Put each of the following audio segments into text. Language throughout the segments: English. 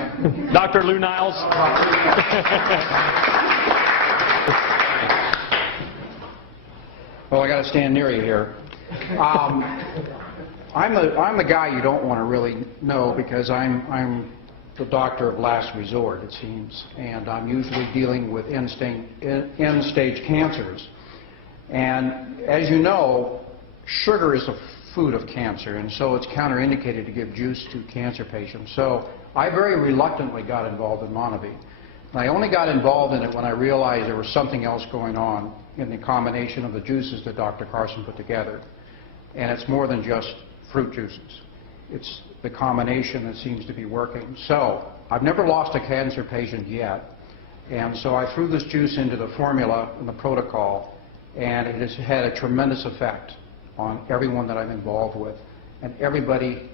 right. Dr. Lou Niles. Well, I got to stand near you here. I'm the guy you don't want to really know because I'm the doctor of last resort, it seems, and I'm usually dealing with end-stage cancers. And as you know, sugar is a food of cancer, and so it's counterindicated to give juice to cancer patients. So I very reluctantly got involved in Monavie. And I only got involved in it when I realized there was something else going on in the combination of the juices that Dr. Carson put together. And it's more than just fruit juices. It's the combination that seems to be working. So I've never lost a cancer patient yet. And so I threw this juice into the formula and the protocol, and it has had a tremendous effect on everyone that I'm involved with. And everybody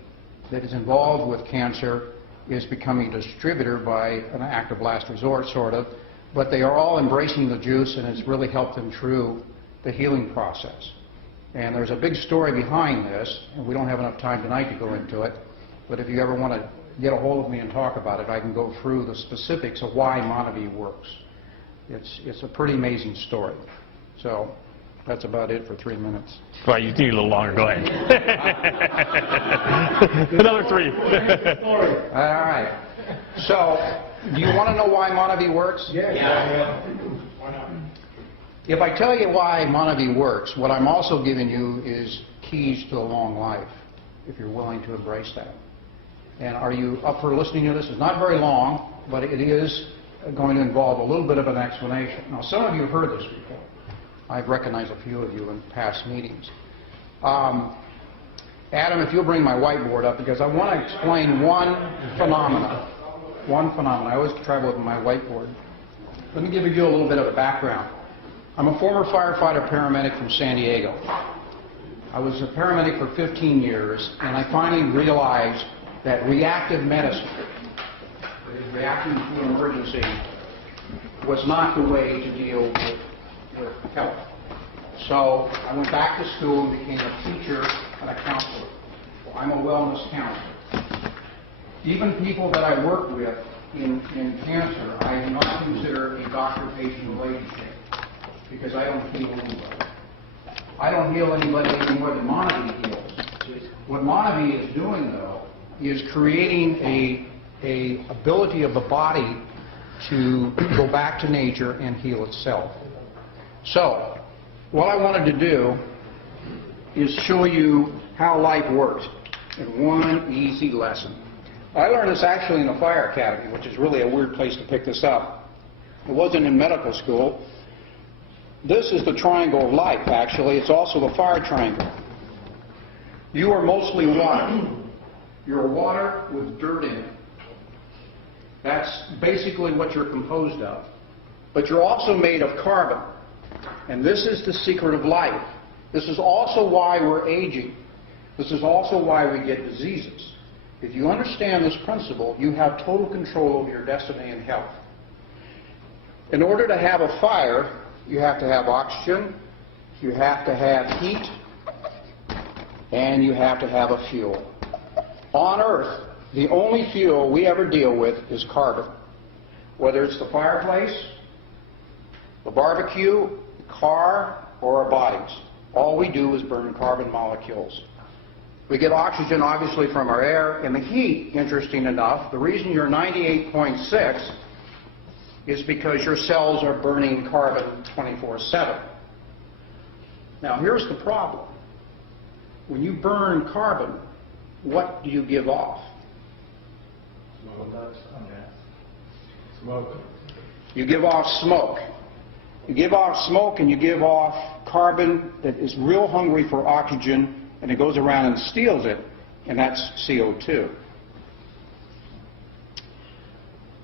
that is involved with cancer is becoming a distributor by an act of last resort, sort of. But they are all embracing the juice, and it's really helped them through the healing process. And there's a big story behind this, and we don't have enough time tonight to go into it. But if you ever want to get a hold of me and talk about it, I can go through the specifics of why Monavie works. It's a pretty amazing story. So that's about it for 3 minutes. Well, you need a little longer. Go ahead. Another 3. All right. So, do you want to know why Monavie works? Yeah. Why not? If I tell you why Monavie works, what I'm also giving you is keys to a long life, if you're willing to embrace that. And are you up for listening to this? It's not very long, but it is going to involve a little bit of an explanation. Now, some of you have heard this before. I've recognized a few of you in past meetings. Adam, if you'll bring my whiteboard up, because I want to explain one phenomenon. One phenomenon. I always travel with my whiteboard. Let me give you a little bit of a background. I'm a former firefighter paramedic from San Diego. I was a paramedic for 15 years, and I finally realized that reactive medicine, reacting to an emergency, was not the way to deal with health. So I went back to school and became a teacher and a counselor. So I'm a wellness counselor. Even people that I work with in cancer, I do not consider a doctor-patient relationship because I don't heal anybody. I don't heal anybody any more than Monavie heals. What Monavie is doing, though, is creating a ability of the body to go back to nature and heal itself. So, what I wanted to do is show you how life works in one easy lesson. I learned this actually in the fire academy, which is really a weird place to pick this up. It wasn't in medical school. This is the triangle of life, actually. It's also the fire triangle. You are mostly water. You're water with dirt in it. That's basically what you're composed of. But you're also made of carbon. And this is the secret of life. This is also why we're aging. This is also why we get diseases. If you understand this principle, you have total control over your destiny and health. In order to have a fire, you have to have oxygen, you have to have heat, and you have to have a fuel. On Earth, the only fuel we ever deal with is carbon. Whether it's the fireplace, the barbecue, the car, or our bodies. All we do is burn carbon molecules. We get oxygen, obviously, from our air, and the heat, interesting enough, the reason you're 98.6 is because your cells are burning carbon 24/7. Now, here's the problem. When you burn carbon, what do you give off? Smoke. You give off smoke. You give off smoke and you give off carbon that is real hungry for oxygen, and it goes around and steals it, and that's CO2.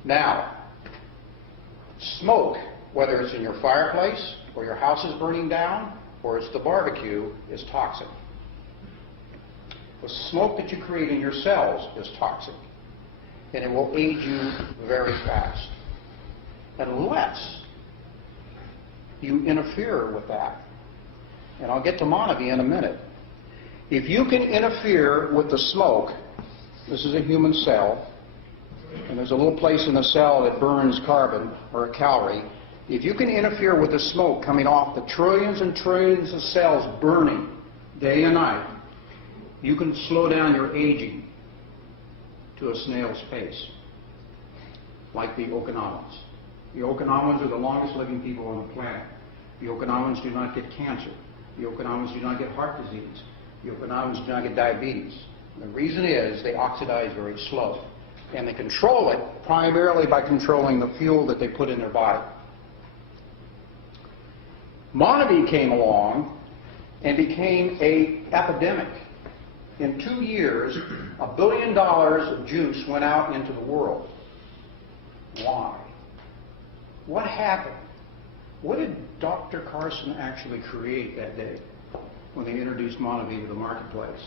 Now, smoke, whether it's in your fireplace or your house is burning down or it's the barbecue, is toxic. The smoke that you create in your cells is toxic, and it will age you very fast unless you interfere with that. And I'll get to Monavie in a minute. If you can interfere with the smoke, this is a human cell, and there's a little place in the cell that burns carbon or a calorie. If you can interfere with the smoke coming off the trillions and trillions of cells burning day and night, you can slow down your aging to a snail's pace, like the Okinawans. The Okinawans are the longest living people on the planet. The Okinawans do not get cancer. The Okinawans do not get heart disease. The Okinawans do not get diabetes. The reason is they oxidize very slow. And they control it primarily by controlling the fuel that they put in their body. Monavie came along and became an epidemic. In 2 years, $1 billion of juice went out into the world. Why? What happened? What did Dr. Carson actually create that day when they introduced Monavie to the marketplace?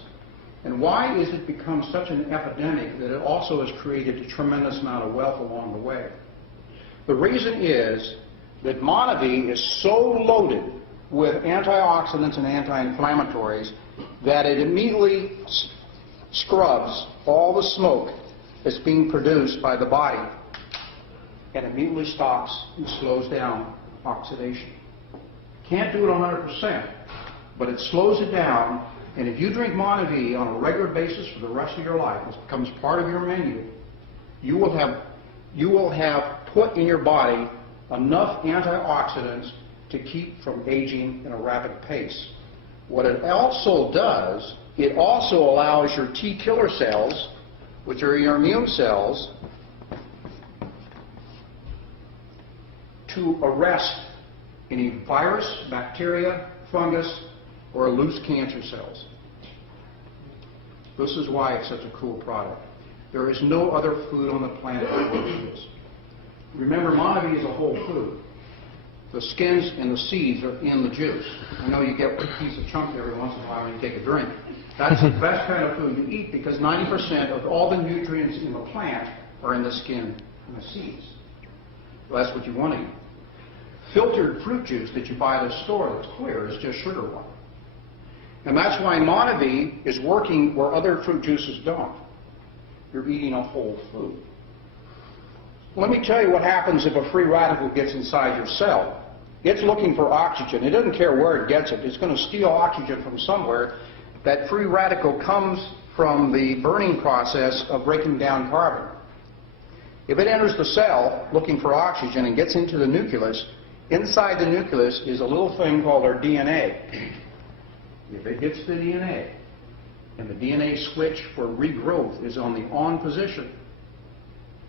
And why is it become such an epidemic that it also has created a tremendous amount of wealth along the way? The reason is that Monavie is so loaded with antioxidants and anti-inflammatories that it immediately scrubs all the smoke that's being produced by the body and immediately stops and slows down oxidation. Can't do it 100%, but it slows it down. And if you drink Monavie on a regular basis for the rest of your life, it becomes part of your menu, you will have put in your body enough antioxidants to keep from aging in a rapid pace. What it also does, it also allows your T killer cells, which are your immune cells, to arrest any virus, bacteria, fungus, or loose cancer cells. This is why it's such a cool product. There is no other food on the planet that works with this. Remember, Monavie is a whole food. The skins and the seeds are in the juice. I know you get a piece of chunk every once in a while when you take a drink. That's the best kind of food to eat because 90% of all the nutrients in the plant are in the skin and the seeds. Well, that's what you want to eat. Filtered fruit juice that you buy at the store that's clear is just sugar water. And that's why Monavie is working where other fruit juices don't. You're eating a whole food. Let me tell you what happens if a free radical gets inside your cell. It's looking for oxygen. It doesn't care where it gets it. It's going to steal oxygen from somewhere. That free radical comes from the burning process of breaking down carbon. If it enters the cell looking for oxygen and gets into the nucleus, inside the nucleus is a little thing called our DNA. If it hits the DNA, and the DNA switch for regrowth is on the on position,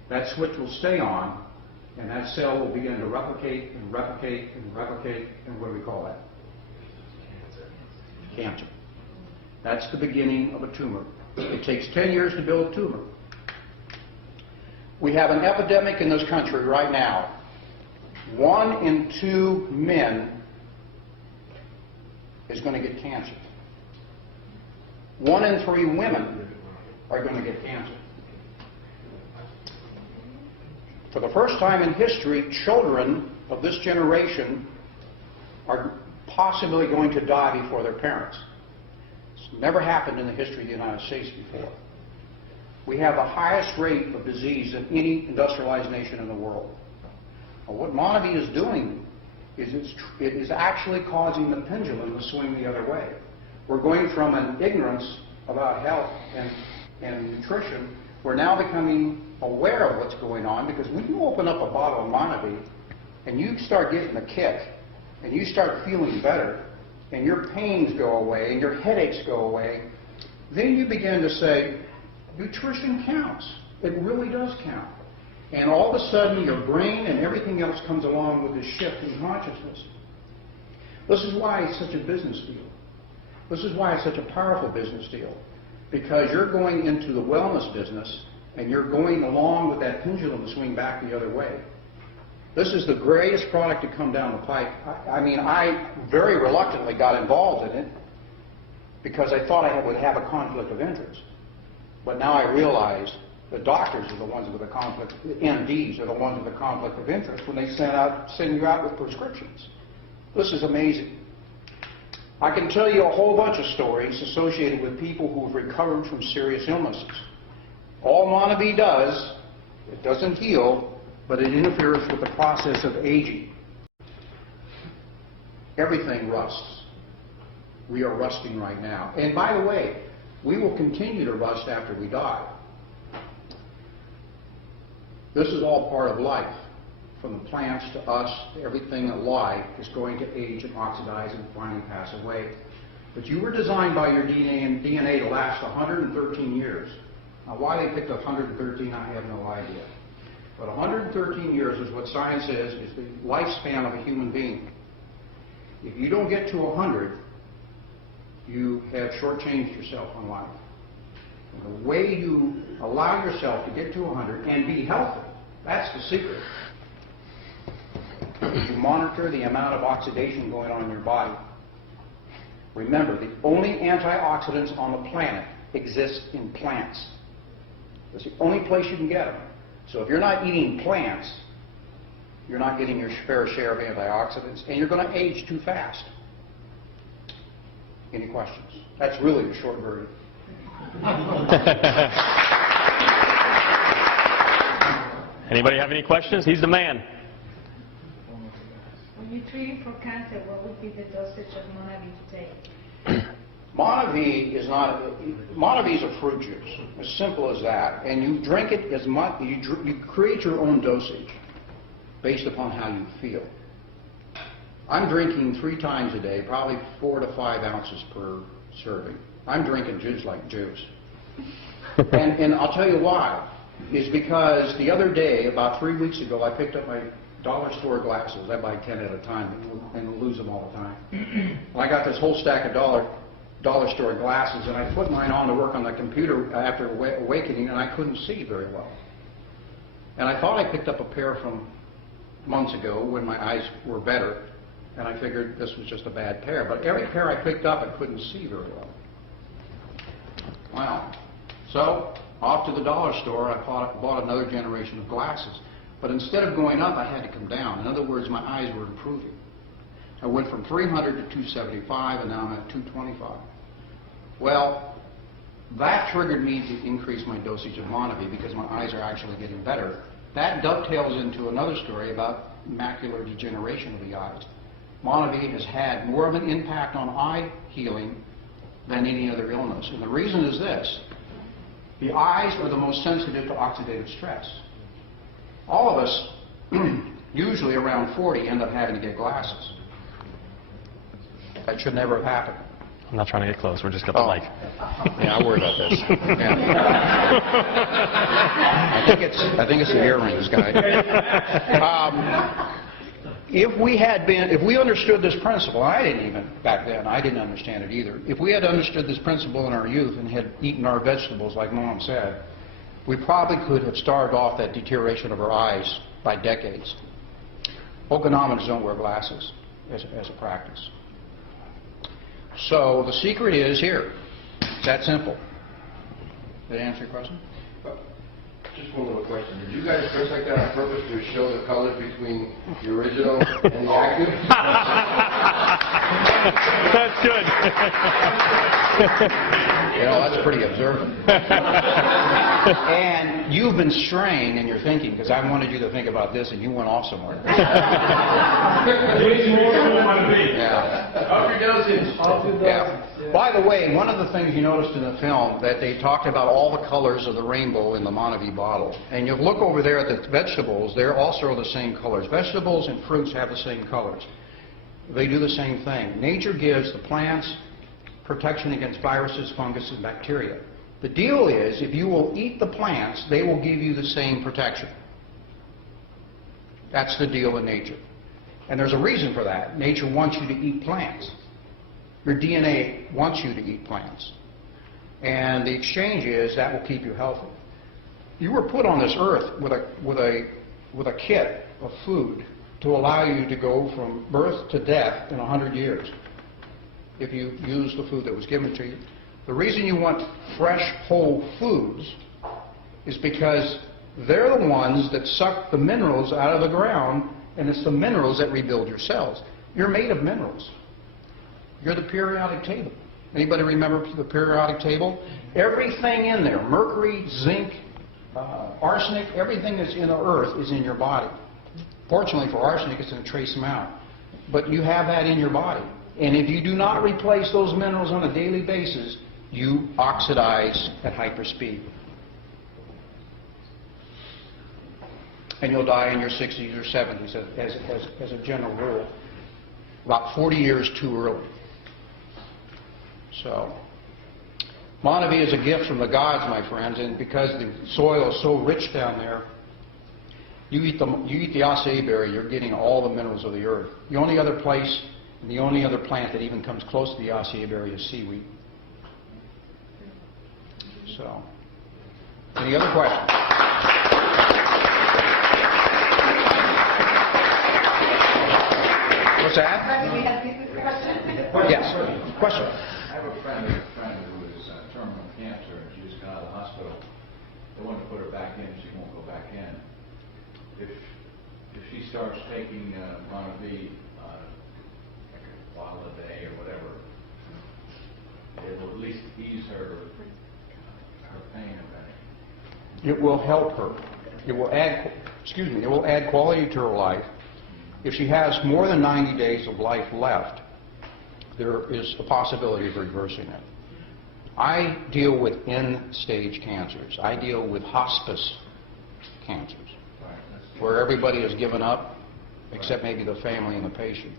that switch will stay on, and that cell will begin to replicate and replicate and replicate, and what do we call that? Cancer. That's the beginning of a tumor. It takes 10 years to build a tumor. We have an epidemic in this country right now. 1 in 2 men is going to get cancer. 1 in 3 women are going to get cancer. For the first time in history, children of this generation are possibly going to die before their parents. It's never happened in the history of the United States before. We have the highest rate of disease in any industrialized nation in the world. Well, what Monavie is doing is it is actually causing the pendulum to swing the other way. We're going from an ignorance about health and nutrition. We're now becoming aware of what's going on, because when you open up a bottle of Monavie and you start getting a kick and you start feeling better and your pains go away and your headaches go away, then you begin to say, nutrition counts. It really does count. And all of a sudden your brain and everything else comes along with this shift in consciousness. This is why it's such a business deal. This is why it's such a powerful business deal. Because you're going into the wellness business and you're going along with that pendulum to swing back the other way. This is the greatest product to come down the pike. I very reluctantly got involved in it because I thought I would have a conflict of interest. But now I realize the doctors are the ones with the conflict, the MDs are the ones with the conflict of interest when they send you out with prescriptions. This is amazing. I can tell you a whole bunch of stories associated with people who have recovered from serious illnesses. All Monavie does It doesn't heal, but it interferes with the process of aging. Everything rusts. We are rusting right now. And by the way, we will continue to rust after we die. This is all part of life. From the plants to us, everything alive is going to age and oxidize and finally pass away. But you were designed by your DNA to last 113 years. Now, why they picked 113, I have no idea. But 113 years is what science says is the lifespan of a human being. If you don't get to 100, you have shortchanged yourself on life. And the way you allow yourself to get to 100 and be healthy, that's the secret. You monitor the amount of oxidation going on in your body. Remember, the only antioxidants on the planet exist in plants. That's the only place you can get them. So if you're not eating plants, you're not getting your fair share of antioxidants, and you're going to age too fast. Any questions? That's really the short version. Anybody have any questions? He's the man. When you're treating for cancer, what would be the dosage of Monavi to take? Monavi is a fruit juice, as simple as that. And you drink it as much, you create your own dosage based upon how you feel. I'm drinking 3 times a day, probably 4 to 5 ounces per serving. I'm drinking juice like juice. And I'll tell you why. Is because the other day, about 3 weeks ago, I picked up my dollar store glasses. I buy 10 at a time and lose them all the time. And I got this whole stack of dollar store glasses, and I put mine on to work on the computer after awakening, and I couldn't see very well. And I thought I picked up a pair from months ago when my eyes were better, and I figured this was just a bad pair. But every pair I picked up, I couldn't see very well. Wow. So, off to the dollar store, I bought another generation of glasses. But instead of going up, I had to come down. In other words, my eyes were improving. I went from 300 to 275, and now I'm at 225. Well, that triggered me to increase my dosage of Monavi because my eyes are actually getting better. That dovetails into another story about macular degeneration of the eyes. Monavi has had more of an impact on eye healing than any other illness. And the reason is this. The eyes are the most sensitive to oxidative stress. All of us, usually around 40, end up having to get glasses. That should never have happened. I'm not trying to get close. We're just got the mic. Yeah, I worry about this. Yeah. I think it's the earrings, guy. If we understood this principle, I didn't even back then. I didn't understand it either. If we had understood this principle in our youth and had eaten our vegetables, like Mom said, we probably could have starved off that deterioration of our eyes by decades. Okinawaners don't wear glasses as a practice. So the secret is here. It's that simple. Did I answer your question? Just one little question. Did you guys dress like that on purpose to show the colors between the original and the active? That's good. You know, that's pretty observant. And you've been straying in your thinking because I wanted you to think about this and you went off somewhere. Yeah. Up your dosage. Yeah. By the way, one of the things you noticed in the film that they talked about all the colors of the rainbow in the Monavi bottle. And you look over there at the vegetables, they're also the same colors. Vegetables and fruits have the same colors. They do the same thing. Nature gives the plants protection against viruses, fungus, and bacteria. The deal is, if you will eat the plants, they will give you the same protection. That's the deal in nature. And there's a reason for that. Nature wants you to eat plants. Your DNA wants you to eat plants. And the exchange is that will keep you healthy. You were put on this earth with a kit of food to allow you to go from birth to death in 100 years if you use the food that was given to you. The reason you want fresh, whole foods is because they're the ones that suck the minerals out of the ground, and it's the minerals that rebuild your cells. You're made of minerals. You're the periodic table. Anybody remember the periodic table? Everything in there, mercury, zinc, arsenic, everything that's in the earth is in your body. Fortunately for arsenic, it's in a trace amount. But you have that in your body. And if you do not replace those minerals on a daily basis, you oxidize at hyperspeed. And you'll die in your 60s or 70s as a general rule. About 40 years too early. So, Monavie is a gift from the gods, my friends, and because the soil is so rich down there, you eat the acai berry, you're getting all the minerals of the earth. The only other place, and the only other plant that even comes close to the acai berry is seaweed. So, any other questions? What's that? Yes. Question. I have a friend who is terminal cancer, and she just got out of the hospital. They want to put her back in, and she won't go back in. If she starts taking Monavie, like a bottle a day or whatever, it will at least ease her pain a bit. It will help her. It will add, it will add quality to her life. If she has more than 90 days of life left, there is a possibility of reversing it. I deal with end-stage cancers. I deal with hospice cancers, where everybody has given up, except maybe the family and the patient.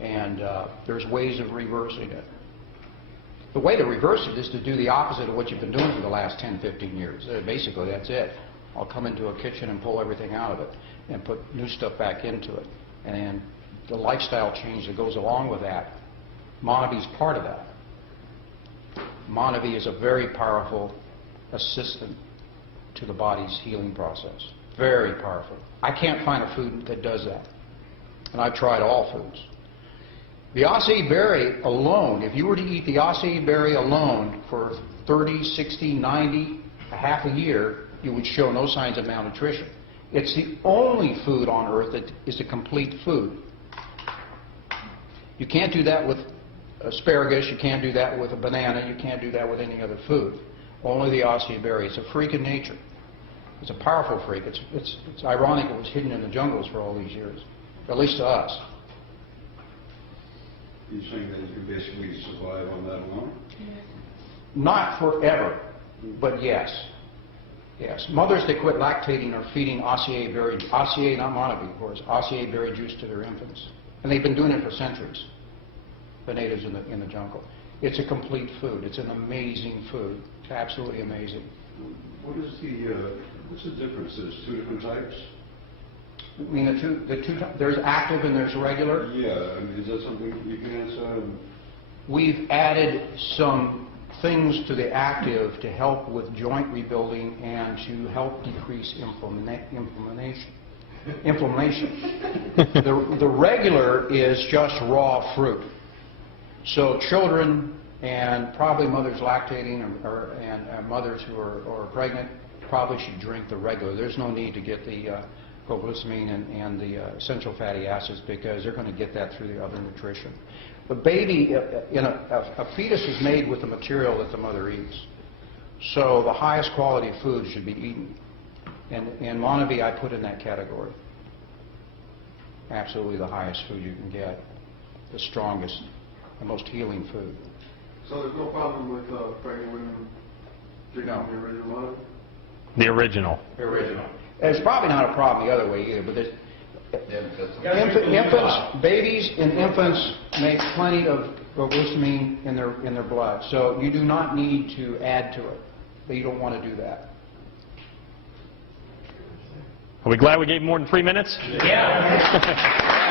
And there's ways of reversing it. The way to reverse it is to do the opposite of what you've been doing for the last 10, 15 years. Basically, that's it. I'll come into a kitchen and pull everything out of it and put new stuff back into it. And the lifestyle change that goes along with that, Monavie is part of that. Monavie is a very powerful assistant to the body's healing process. Very powerful. I can't find a food that does that. And I've tried all foods. The acai berry alone, if you were to eat the acai berry alone for 30, 60, 90, a half a year, you would show no signs of malnutrition. It's the only food on earth that is a complete food. You can't do that with asparagus, you can't do that with a banana, you can't do that with any other food. Only the acai berry. It's a freak in nature. It's a powerful freak. It's ironic it was hidden in the jungles for all these years, at least to us. You're saying that you can basically survive on that alone? Not forever, but yes. Yes. Mothers that quit lactating are feeding acai berry, acai, not Monavie, of course, acai berry juice to their infants. And they've been doing it for centuries, the natives in the jungle. It's a complete food. It's an amazing food. It's absolutely amazing. What's the difference? There's two different types? I mean, there's active and there's regular. Yeah, I mean, is that something you can answer? We've added some things to the active to help with joint rebuilding and to help decrease inflammation. The regular is just raw fruit. So children and probably mothers lactating and mothers who are pregnant probably should drink the regular. There's no need to get the glycemine and the essential fatty acids because they're going to get that through the other nutrition. The baby, a fetus is made with the material that the mother eats. So the highest quality food should be eaten. And Monavie I put in that category. Absolutely the highest food you can get. The strongest, the most healing food. So there's no problem with pregnant women drinking No. the original Monavie? The original. The original. It's probably not a problem the other way either, but there's, babies and infants make plenty of glycemine in their blood, so you do not need to add to it. But you don't want to do that. Are we glad we gave more than 3 minutes? Yeah.